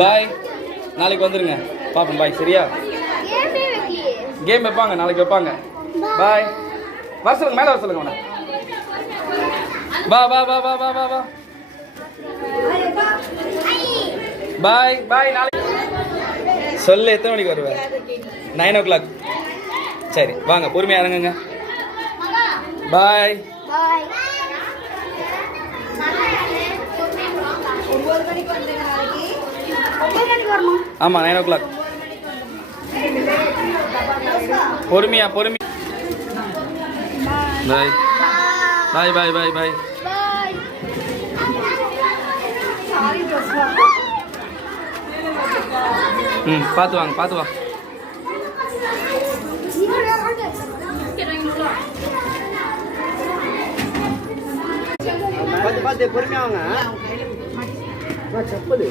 பாய். நாளைக்கு வந்துருங்க பாப்போம். பாய். சரியா? கேம் வைப்பாங்க நாளைக்கு வைப்பாங்க. பாய். வர சொல்லுங்க, மேலே வர சொல்லுங்க உன. வா வா வா வா வா வா வா. பாய் பாய். நாளைக்கு சொல்லு. எத்தனை மணிக்கு வருவேன்? 9 o'clock. சரி வாங்க, பொறுமையாக இறங்குங்க. பாய். ஆமாம் 9 o'clock. பொறுமையா பொறுமையா. பாய் பாய் பாய் பாய் பாய். பார்த்து வாங்க, பார்த்து வா. பார்த்து பொறுமையா வாங்க. செப்பல்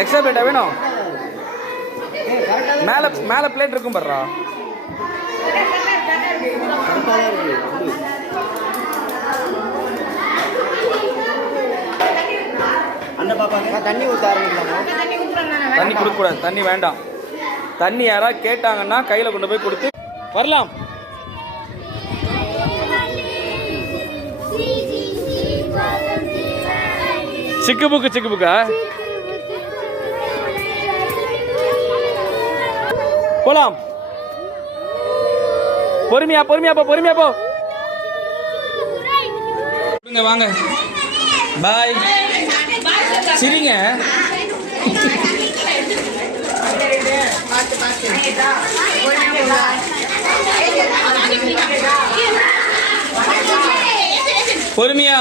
எக்ஸ்ட்ரா பிளேட்டா வேணும்? மேலே மேலே பிளேட் இருக்கும் பாருடா. தண்ணி ஊற்ற ஆரம்பிக்கலாமா? தண்ணி கொடுக்கக்கூடாது, தண்ணி வேண்டாம். தண்ணி யாராவது கேட்டாங்கன்னா கையில் கொண்டு போய் கொடுத்து வரலாம். சிக்கு புக்கு சிக்கு புக்கா? போலாம். பொறுமையா பொறுமையா போ, பொறுமையா போ. வாங்க. பாய். சரிங்க. பொறுமையா.